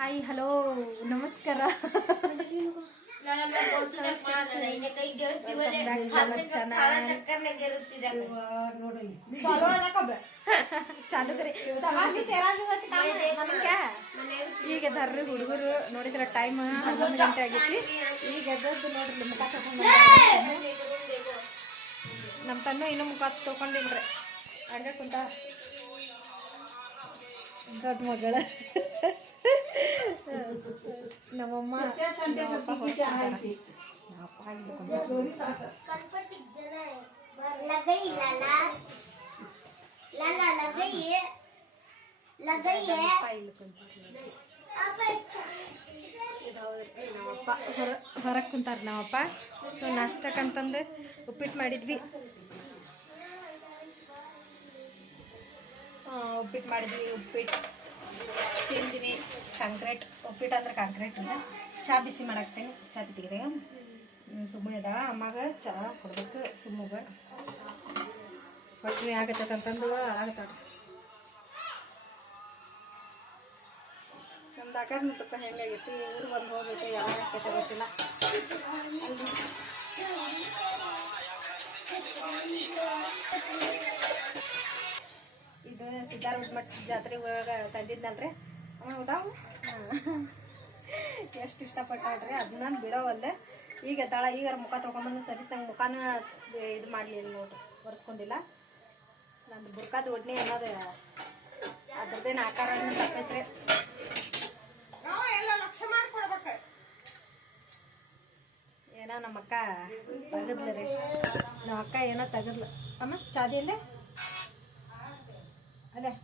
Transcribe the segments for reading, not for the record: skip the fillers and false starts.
Hi hello ನಮಸ್ಕಾರ ಈಗ ಎದ್ದಾರ್ರಿ ಹುಡುಗರು ನೋಡಿದ್ರ ಟೈಮ್ 11 ಗಂಟೆ ಆಗೈತಿ. ಈಗ ಎದ್ದದ್ದು ನೋಡ್ರಿ ಮುಖ ತಗೊಂಡು ನಮ್ಮ ತನ್ನ ಇನ್ನೂ ಮುಖ ತಗೊಂಡಿಲ್ರಿ ಹಂಗ ಕುಂತ ದೊಡ್ಡ ಮಗಳ ನಮ್ಮಮ್ಮ ಹೊರಗೆ ಕುಂತಾರ ನಮ್ಮಪ್ಪ. ಸೊ ನಾಷ್ಟಕ್ಕಂತಂದು ಉಪ್ಪಿಟ್ಟು ಮಾಡಿದ್ವಿ. ಉಪ್ಪಿಟ್ಟು ತಿಂದಿನಿ. ಕಾಂಕ್ರೀಟ್ ಉಪ್ಪಿಟ್ಟು ಅಂದ್ರೆ ಕಾಂಕ್ರೀಟ್ ಚಾ ಬಿಸಿ ಮಾಡಾಕ್ತೇನೆ. ಚಾ ಬಿತ್ತಿಗೆ ಸುಮ್ಮ ಇದ ಅಮ್ಮಾಗ ಚಾ ಕೊಡ್ಬೇಕು. ಸುಮ್ಮಗ ಹೊಟ್ಟೆ ಆಗತ್ತಂತಂದು ಆಗತ್ತಾಳ. ನಮ್ದು ಆಕಾರ ತುಪ್ಪ ಹೆಂಗಾಗೈತಿ ಊರು ಬಂದು ಹೋಗೈತೆ ಯಾವ ಆಗ್ತೈತೆ ಗೊತ್ತಿಲ್ಲ. ಇದು ಸಿದ್ದಾರೂಢ ಮಠ ಜಾತ್ರೆ ಒಳಗೆ ತಂದಿದ್ನಲ್ರಿ ಉಡಾವು ಎಷ್ಟು ಇಷ್ಟಪಟ್ಟಾಡ್ರಿ. ಅದನ್ನ ಬಿಡೋವಲ್ಲೆ. ಈಗ ಎದ್ದಾಳ. ಈಗ ಮುಖ ತೊಗೊಂಬಂದು ಸರಿ ನಂಗೆ ಮುಖಾನ ಇದು ಮಾಡಲಿಲ್ಲ ನೋಡ್ರಿ, ಒರೆಸ್ಕೊಂಡಿಲ್ಲ. ನಂದು ಬುರ್ಕಾದ ಒಡ್ನಿ ಅನ್ನೋದು ಅದ್ರದ್ದೇನು ಆಕಾರ ತಪ್ಪೈತ್ರಿ. ಏನೋ ನಮ್ಮ ಅಕ್ಕ ತೆಗದ್ಲ ರೀ. ನಮ್ಮ ಅಕ್ಕ ಏನೋ ತೆಗದ್ಲ. ಅಮ್ಮ ಚಾದಿಯಲ್ಲೇ ಅಲ್ಲೇ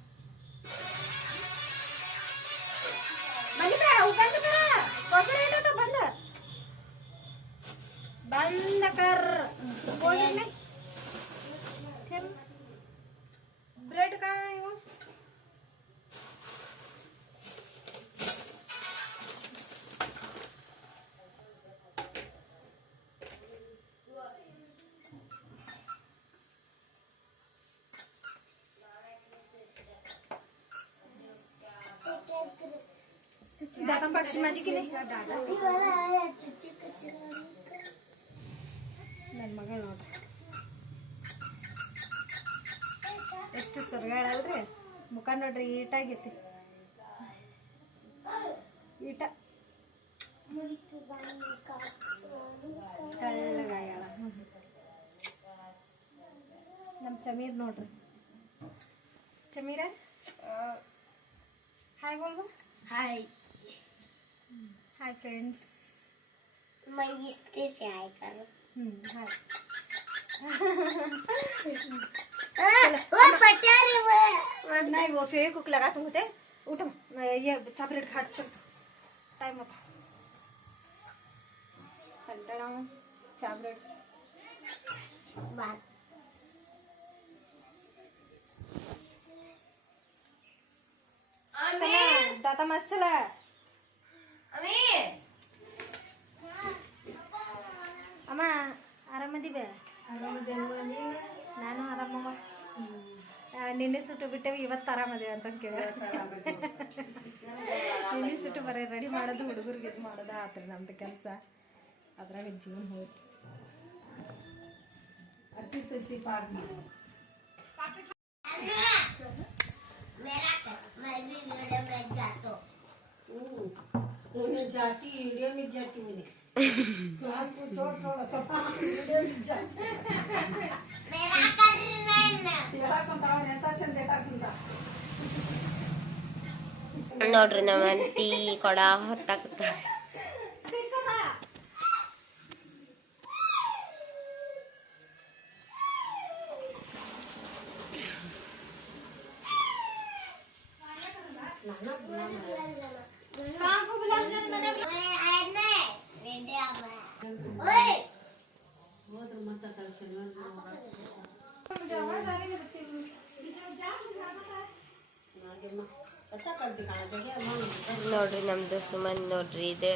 बंद कर बोलने ब्रेड कहाँ है वो? दादा पक्षी माझी की नहीं ನನ್ನ ಮಗಳು ನೋಡ್ರಿ ಎಷ್ಟು ಸುರ್ಗಾಳಲ್ರಿ. ಮುಖ ನೋಡ್ರಿ ಈಟಾಗೈತಿ. ಈಟ ತಳ್ಳಗಾಗ್ಯಾಳ. ನಮ್ಮ ಚಮೀರ್ ನೋಡ್ರಿ. ಚಮೀರ ಹಾಯ್ ಬೋಲ್ಬಾ. हाय हाय फ्रेंड्स. मैं इससे से हाय कर हाय. वो पटारी वो नहीं वो फेविक्विक लगा तुम होते. उठो ये चॉकलेट खा. चल टाइम होता चलता चॉकलेट बात दादा मस्त चला. ಅಮ್ಮ ಆರಾಮದಿವೆ? ನಾನು ಆರಾಮಮ್ಮ. ನಿನ್ನೆ ಸುಟ್ಟು ಬಿಟ್ಟೇವಿ, ಇವತ್ತು ಆರಾಮದೇವೆ ಅಂತ ಕೇಳಿ. ನಿನ್ನೆ ಸುಟ್ಟು ಬರೀ ರೆಡಿ ಮಾಡೋದು ಹುಡುಗರಿಗೆ ಇದು ಮಾಡೋದು ಆತ್ರಿ ನಮ್ದು ಕೆಲಸ. ಅದ್ರಾಗ ಜೀವನ ಹೋಯ್ತು. जाती वीडियो में जाती मैंने सवाल पूछो थोड़ा सा वीडियो में जाती मेरा करना है तेरा कंटाळ नेता चल देखा किंता ನೋಡ್ರಿ ನಮ್ಮ ಟೀ ಕೊಡ ಹೊತ್ತಾಕತ್ತಾರೆ. ನೋಡ್ರಿ ನಮ್ದು ಸುಮನ್ ನೋಡ್ರಿ ಇದೆ.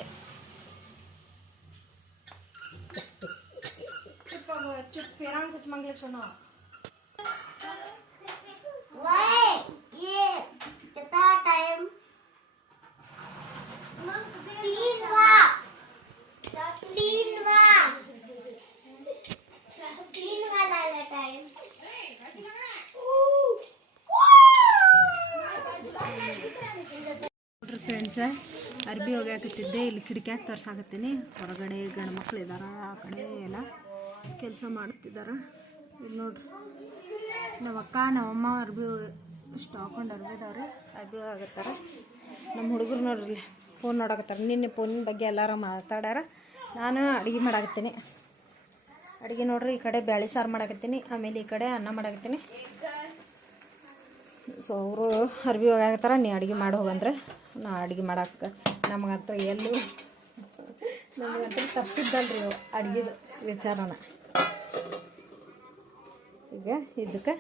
चुप फेरांग कुछ मंगले सुनो. ये कितना टाइम ನೋಡ್ರಿ ಫ್ರೆಂಡ್ಸ, ಅರ್ಬಿ ಹೋಗ್ಯಾಕತ್ತಿದ್ದೆ. ಇಲ್ಲಿ ಕಿಟಕಿಯಾಗ ತೋರ್ಸಾಕತ್ತೀನಿ. ಹೊರಗಡೆ ಗಂಡು ಮಕ್ಳು ಇದಾರ, ಆ ಕಡೆ ಎಲ್ಲ ಕೆಲಸ ಮಾಡ್ತಿದ್ದಾರೆ. ಇಲ್ಲಿ ನೋಡ್ರಿ ನಮ್ಮ ಅಕ್ಕ ನಮ್ಮಮ್ಮ ಅರ್ಬಿ ಇಷ್ಟು ಹಾಕೊಂಡು ಅರ್ಬಿದವ್ರೆ, ಅರ್ಬಿ ಆಗತ್ತಾರ. ನಮ್ಮ ಹುಡುಗರು ನೋಡ್ರಿ ಫೋನ್ ನೋಡಕತ್ತಾರೆ. ನಿನ್ನೆ ಫೋನಿನ ಬಗ್ಗೆ ಎಲ್ಲಾರು ಮಾತಾಡ್ಯಾರ. ನಾನು ಅಡುಗೆ ಮಾಡಾಕತ್ತೀನಿ. ಅಡುಗೆ ನೋಡ್ರಿ, ಈ ಕಡೆ ಬ್ಯಾಳಿ ಸಾರು ಮಾಡಾಕತ್ತೀನಿ, ಆಮೇಲೆ ಈ ಕಡೆ ಅನ್ನ ಮಾಡಾಕತ್ತೀನಿ. ಸೊ ಅವರು ಅರ್ಬಿ ಹೋಗಾಕತ್ತಾರ, ನೀ ಅಡುಗೆ ಮಾಡಿ ಹೋಗಂದ್ರೆ ನಾ ಅಡುಗೆ ಮಾಡಕ್ಕೆ ನಮಗಂತೂ ನಮಗಂತೂ ತಪ್ಪಿದ್ದಲ್ರಿ ಅಡುಗೆದು ವಿಚಾರನ. ಈಗ ಇದಕ್ಕೆ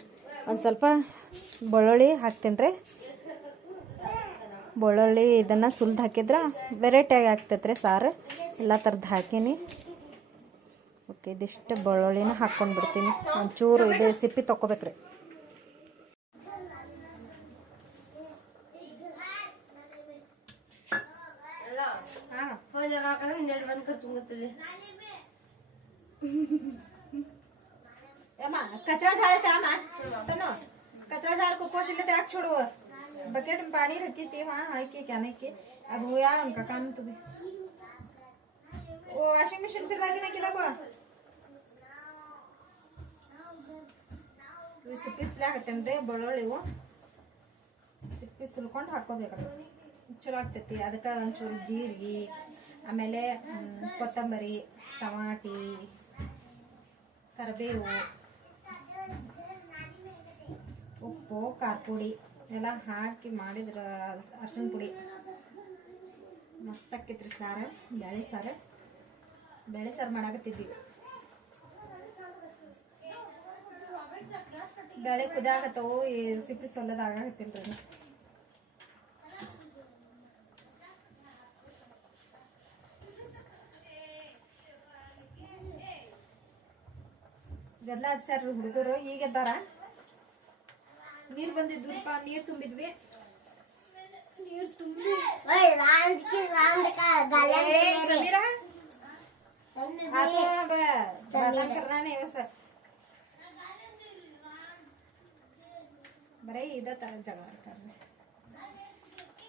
ಒಂದು ಸ್ವಲ್ಪ ಬೆಳ್ಳುಳ್ಳಿ ಹಾಕ್ತೀನಿ ರೀ. ಬೆಳ್ಳುಳ್ಳಿ ಇದನ್ನು ಸುಲ್ದು ಹಾಕಿದ್ರೆ ವೆರೈಟಿಯಾಗಿ ಆಗ್ತೈತೆ ರೀ ಸಾರು. ಎಲ್ಲ ಥರದ್ದು ಹಾಕೀನಿ. ಓಕೆ, ಇದಿಷ್ಟು ಬೆಳ್ಳುಳ್ಳಿನ ಹಾಕ್ಕೊಂಡು ಬಿಡ್ತೀನಿ. ಒಂಚೂರು ಇದು ಸಿಪ್ಪಿ ತೊಗೋಬೇಕ್ರಿ. कचरा झाड़े थे तनो कचरा झाड़ को पोछ लेते आग छोड़ो बकेट में पानी रखी थी वहाँ हाई के क्या नहीं के अब वो यार उनका काम तो वो वाशिंग मशीन फिर लगी ना किला को ಸಿಪ್ಪಿ ಹಾಕತ್ತೇನೆ ರೀ. ಬೆಳ್ಳುಳ್ಳಿ ಸಿಪ್ಪಿ ಸುಲ್ಕೊಂಡು ಹಾಕೋಬೇಕ್ರಿ, ಚಲೋ ಆಗ್ತೈತಿ. ಅದಕ್ಕೆ ಒಂಚೂರು ಜೀರಿಗೆ, ಆಮೇಲೆ ಕೊತ್ತಂಬರಿ, ಟಮಾಟಿ, ಕರಿಬೇವು, ಉಪ್ಪು, ಖಾರ ಪುಡಿ ಎಲ್ಲ ಹಾಕಿ ಮಾಡಿದ್ರೆ ಅರ್ಶಿನ ಪುಡಿ ಮಸ್ತ್ ಆಕೈತ್ರಿ ಸಾರು. ಬೇಳೆ ಸಾರು ಮಾಡಾಕತ್ತಿದ್ದೀವಿ. ಬೇಳೆ ಕುದಾಕತ್ತವು, ಸಿಪ್ಪಿ ಸೊಲ್ಲದ ಆಗಾಕತ್ತಿಲ್ರಿ. ಗದ್ಲ ಹಬ್ಸ್ಯಾರ ಹುಡುಗರು. ಈಗ ಎದ್ದಾರ. ನೀರು ಬಂದಿದ್ದುಪ್ಪ, ನೀರು ತುಂಬಿದ್ವಿ. ನೀರು ತುಂಬಿ ಬರೀ ಇದ ತರ ಜಗಳ ಆಡ್ತಾರೆ.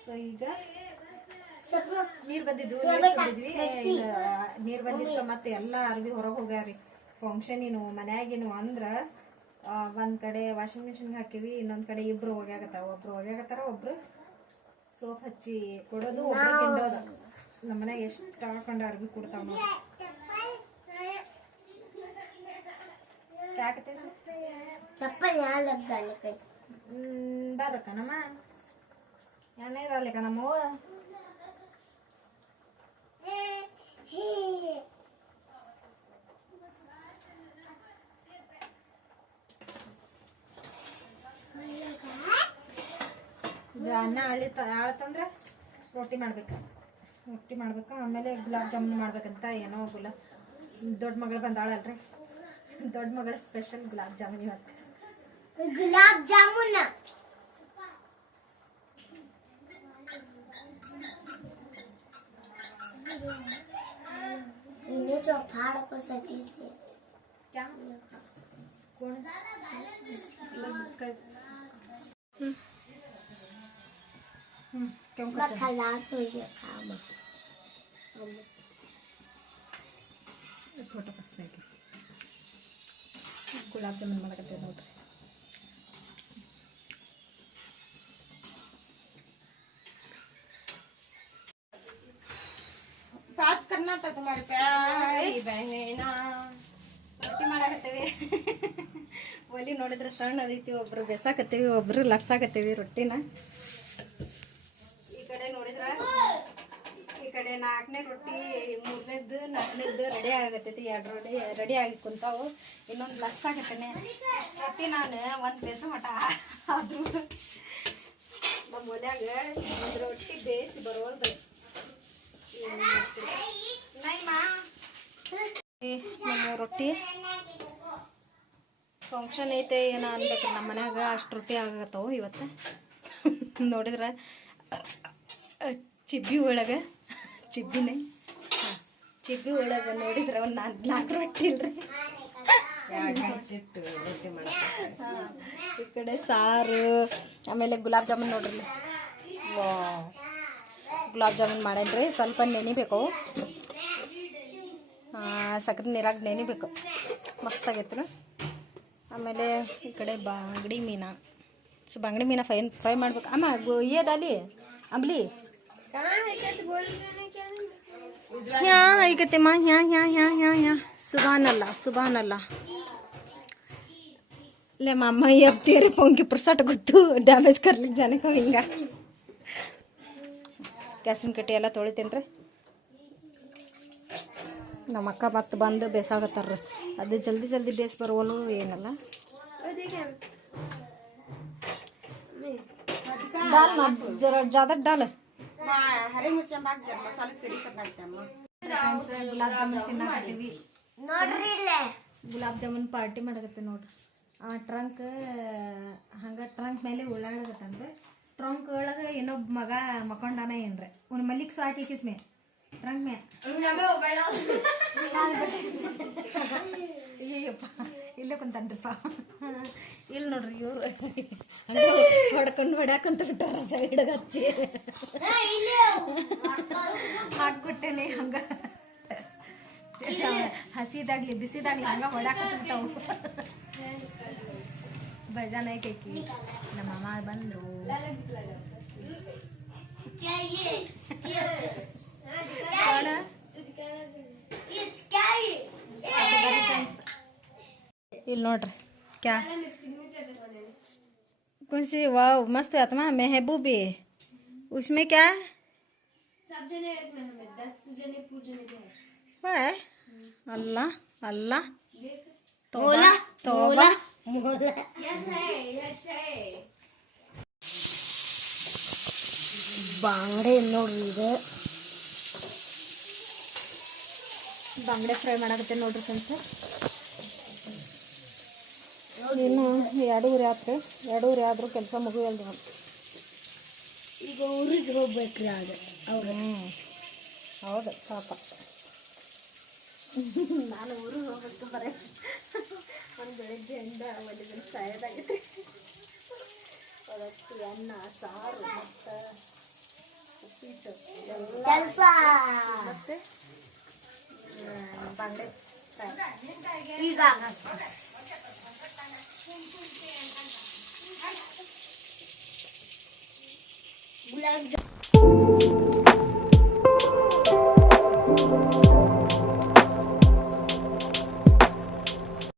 ಸೊ ಈಗ ನೀರು ಬಂದಿದ್ವು, ನೀರು ಬಂದಿದ್ಕ ಮತ್ತೆ ಎಲ್ಲ ಅರ್ಬಿ ಹೊರಗೆ ಹೋಗ್ಯಾರಿ. ಫಂಕ್ಷನಿನು ಮನ್ಯಾಗಿನು ಅಂದ್ರೆ ಒಂದು ಕಡೆ ವಾಷಿಂಗ್ ಮಿಷಿನ್ಗೆ ಹಾಕಿವಿ, ಇನ್ನೊಂದು ಕಡೆ ಇಬ್ರು ಒಗ್ಯಾಕತ್ತಾರ. ಒಬ್ರು ಸೋಪ್ ಹಚ್ಚಿ ಕೊಡೋದು, ಒಬ್ರು ತಿಂಡೋದು. ನಮ್ಮ ಮನ್ಯಾಗ ಎಷ್ಟು ಹಾಕೊಂಡು ಅರ್ಬಿ ಕೊಡ್ತಾವ ನೋಡಿ. ಬರಕನಮ್ಮ ಏನೇ ಇರಲಿಕ್ಕನಮ್ಮ. ಅನ್ನ ಆಳ್ತಂದ್ರೆ ರೊಟ್ಟಿ ಮಾಡ್ಬೇಕು. ಆಮೇಲೆ ಗುಲಾಬ್ ಜಾಮೂನ್ ಮಾಡ್ಬೇಕಂತ ಏನೋ ದೊಡ್ಡ ಮಗಳು ಬಂದಾಳಲ್ರಿ, ದೊಡ್ಡ ಮಗಳ ಸ್ಪೆಷಲ್ ಗುಲಾಬ್ ಜಾಮೂನ್. ಇವತ್ತು ಗುಲಾಬ್ ಜಾಮೂನ್ क्या कौन क्यों फोटो पक्स गुलाब जामुन ಮಾಡಕತ್ತೆ ನೋಡ್ರಿ. बात करना था तुम्हारे प्यारी बहना. ರೊಟ್ಟಿ ಮಾಡಾಕತ್ತೇವಿ. ಒಲಿ ನೋಡಿದ್ರೆ ಸಣ್ಣ ಅದೈತಿ. ಒಬ್ರು ಬೆಸಾಕತ್ತೇವಿ, ಒಬ್ರು ಲಟ್ಸಾಕತ್ತೇವಿ ರೊಟ್ಟಿನ. ಈ ಕಡೆ ನೋಡಿದ್ರೆ ಈ ಕಡೆ 4ನೇ ರೊಟ್ಟಿ, 3ನೇದ್ದು 4ನೇದ್ದು ರೆಡಿ ಆಗತ್ತೈತಿ. 2 ರೆಡಿ ಆಗಿ ಕುಂತಾವು. ಇನ್ನೊಂದು ಲಟ್ಸಾಕತ್ತೇನೆ. ರೊಟ್ಟಿ ನಾನು ಒಂದು ಬೇಸ ಮಟ ಆದ್ರೂ ನಮ್ಮ ಒಲ್ಯಾಗ ಒಂದು ರೊಟ್ಟಿ ಬೇಯಿಸಿ ಬರೋದು. ನಮ್ಮ ರೊಟ್ಟಿ ಫಂಕ್ಷನ್ ಐತೆ ಏನೋ ಅನ್ಬೇಕ್ರಿ. ನಮ್ಮ ಮನ್ಯಾಗ ಅಷ್ಟು ರೊಟ್ಟಿ ಆಗತ್ತವು ಇವತ್ತು. ನೋಡಿದ್ರೆ ಚಿಬ್ಬಿ ಒಳಗೆ ನೋಡಿದ್ರೆ ಒಂದು 4 ರೊಟ್ಟಿ ಇಲ್ರಿ. ಈ ಕಡೆ ಸಾರು, ಆಮೇಲೆ ಗುಲಾಬ್ ಜಾಮೂನ್ ನೋಡ್ರಿ. ಗುಲಾಬ್ ಜಾಮೂನ್ ಮಾಡೇನ್ರಿ. ಸ್ವಲ್ಪ ನೆನಿಬೇಕು, ಸಕ್ಕರೆ ನೀರಾಗ ನೆನಿಬೇಕು. ಮಸ್ತಾಗೈತ್ರಿ. ಆಮೇಲೆ ಈ ಕಡೆ ಬಾಂಗಡಿ ಮೀನಾ. ಬಾಂಗಡಿ ಮೀನಾ ಫ್ರೈ ಮಾಡ್ಬೇಕು. ಅಮ್ಮ ये डाली अंबली यहाँ आई कहते माँ यहाँ सुबहान अल्लाह ले मामा ये अब तेरे फोन के ऊपर सट गुत्तू ಡ್ಯಾಮೇಜ್ करलिಕ್ಕೆ जाने को ಹಿಂಗ ಗ್ಯಾಸಿನ ಕಟ್ಟಿ ಎಲ್ಲ ತೊಳಿತೇನ್ರಿ. ನಮ್ಮ ಅಕ್ಕ ಮತ್ತೆ ಬಂದು ಬೇಸಾಗತ್ತಾರ್ರಿ. ಅದು ಜಲ್ದಿ ಬೇಸ್ ಬರುವಲು ಏನಲ್ಲ. डाल ना जरा ज़्यादा डाल. हरी मिर्च मसाला कड़ी करना ಗುಲಾಬ್ ಜಾಮೂನ್ ತಿನ್ನಾಕತ್ತೀವಿ ನೋಡ್ರಿ. ಗುಲಾಬ್ ಜಾಮೂನ್ ಪಾರ್ಟಿ ಮಾಡಕತ್ತೀವಿ ನೋಡ್ರಿ. ಟ್ರಂಕ್ ಹಂಗೆ ಟ್ರಂಕ್ ಮೇಲೆ ಉಳ್ಳಾಡಕತ್ತನ್ರಿ. ಟ್ರಂಕ್ ಒಳಗೆ ಇನ್ನೊಬ್ಬ ಮಗ ಮಕ್ಕೊಂಡಾನ ಏನ್ರಿ. ಒಂದು ಮಲ್ಲಿಗೆ ಸೊ ಹಾಕಿ ಕಿಸ್ಮೆ ಟ್ರಂಕ್ ಮೇ ಅಯ್ಯಪ್ಪ ಇಲ್ಲೇ ಕುಂತಾನ್ರಿಪ್ಪ. ಇಲ್ಲಿ ನೋಡ್ರಿ ಇವ್ರು ಹೊಡ್ಯಾಕಂತ ಬಿಟ್ಟಾರ ಸೈಡ್ಗೆ ಹಚ್ಚಿ ಹಾಕ್ಬಿಟ್ಟೇನೆ. ಹಂಗ ಹಸಿದಾಗ್ಲಿ ಬಿಸಿದಾಗ್ಲಿ ಹಂಗ ಹೊಡ್ಯಾಕಂತ ಬಿಟ್ಟವು. ಭಜನ ಐಕೈಕಿ ನಮ್ಮ ಅಮ್ಮ ಬಂದ್ರು. ಇಲ್ಲಿ ನೋಡ್ರಿ ಕ್ಯಾ कौन सी वाह मस्त है आत्मा महबूबी उसमें क्या सब जने हमें 10 जने पूजने है अल्लाह अल्लाह तौबा तौबा यस है अच्छा है. ಬಾಂಗಡೆ ನೋಡ್ರಿ. ಇದು ಬಾಂಗಡೆ ಫ್ರೈ ಮಾಡಾಕತ್ತೆ ನೋಡ್ರಿ ಫ್ರೆಂಡ್ಸ್. ಇನ್ನು 2:30 ಆತ್ರಿ. 2:30 ಆದ್ರೂ ಕೆಲಸ ಮುಗಿಯಲ್ದು. ಈಗ ಊರಿಗೆ ಹೋಗ್ಬೇಕ್ರಿ. ಅದು ಅವ್ರು ಹೌದು ಪಾಪ. ನಾನು ಊರಿಗೆ ಹೋಗ್ಬೇಕು ಬರೀ ಒಂದು ಬೆಳಗ್ಗೆಯಿಂದ ಒಂದು ದಿನ ಸಾಯೋದಾಗೈತೆ. ಅವತ್ತು ಅನ್ನ ಸಾರು ಮತ್ತು ಉಪ್ಪಿಟ್ಟು ಕೆಲಸ ಮತ್ತು ಬಾಂಗಡೆ ಫ್ರೈ. ಈಗ गुलाब